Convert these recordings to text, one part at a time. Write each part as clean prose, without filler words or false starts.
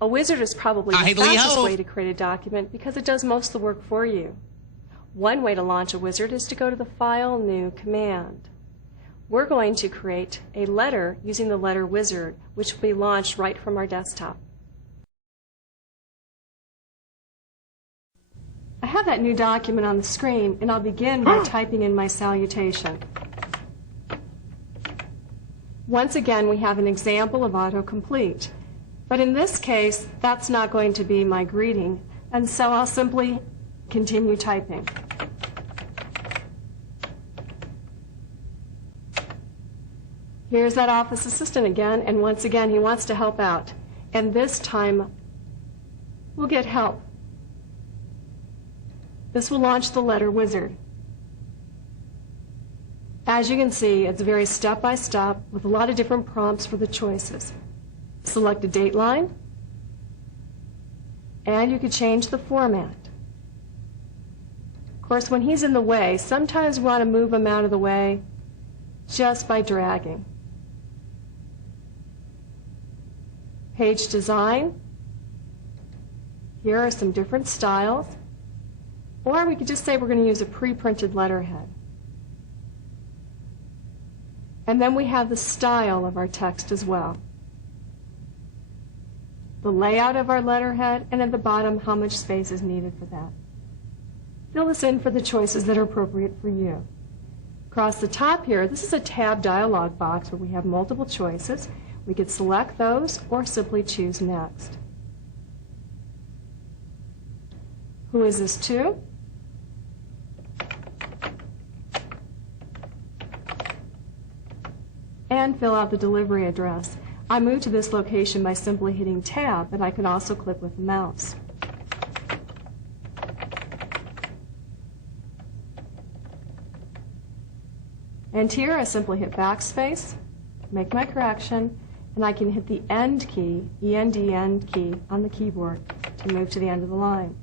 A wizard is probably the fastest way to create a document because it does most of the work for you. One way to launch a wizard is to go to the File, New command. We're going to create a letter using the letter wizard, which will be launched right from our desktop. I have that new document on the screen, and I'll begin by typing in my salutation. Once again, we have an example of autocomplete. But in this case, that's not going to be my greeting, and so I'll simply continue typing. Here's that office assistant again, and once again, he wants to help out. And this time, we'll get help. This will launch the letter wizard. As you can see, it's very step-by-step with a lot of different prompts for the choices. Select a date line, and you could change the format. Of course, when he's in the way, sometimes we want to move him out of the way just by dragging. Page design. Here are some different styles. Or we could just say we're going to use a pre-printed letterhead. And then we have the style of our text as well. The layout of our letterhead, and at the bottom, how much space is needed for that. Fill this in for the choices that are appropriate for you. Across the top here, this is a tab dialog box where we have multiple choices. We could select those or simply choose next. Who is this to? And fill out the delivery address. I move to this location by simply hitting Tab, but I can also click with the mouse. And here I simply hit backspace, make my correction, and I can hit the End key, END End key, on the keyboard to move to the end of the line.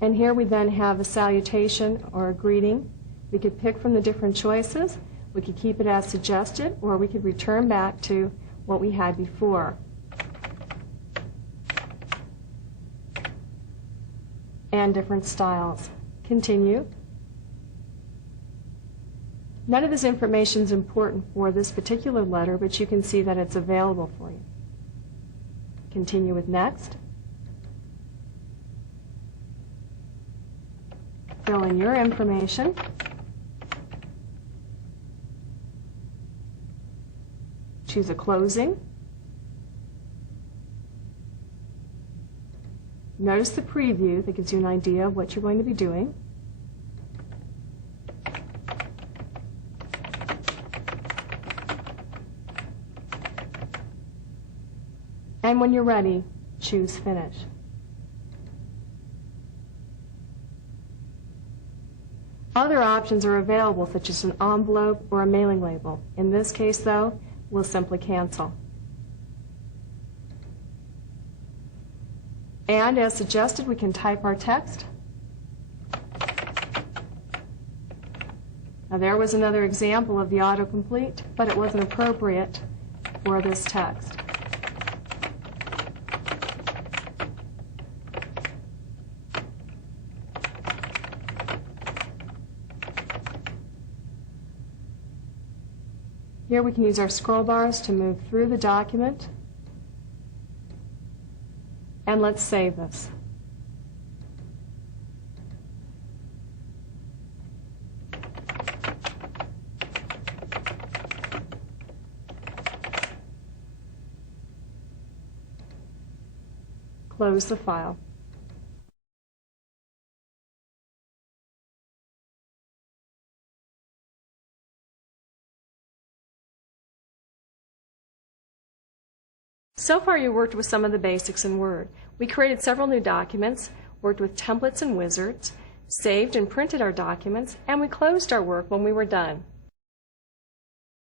And here we then have a salutation or a greeting. We could pick from the different choices. We could keep it as suggested, or we could return back to what we had before. And different styles. Continue. None of this information is important for this particular letter, but you can see that it's available for you. Continue with next. Fill in your information. Choose a closing. Notice the preview that gives you an idea of what you're going to be doing. And when you're ready, choose Finish. Other options are available, such as an envelope or a mailing label. In this case, though, we'll simply cancel. And as suggested, we can type our text. Now there was another example of the autocomplete, but it wasn't appropriate for this text. Here we can use our scroll bars to move through the document. And let's save this. Close the file. So far you worked with some of the basics in Word. We created several new documents, worked with templates and wizards, saved and printed our documents, and we closed our work when we were done.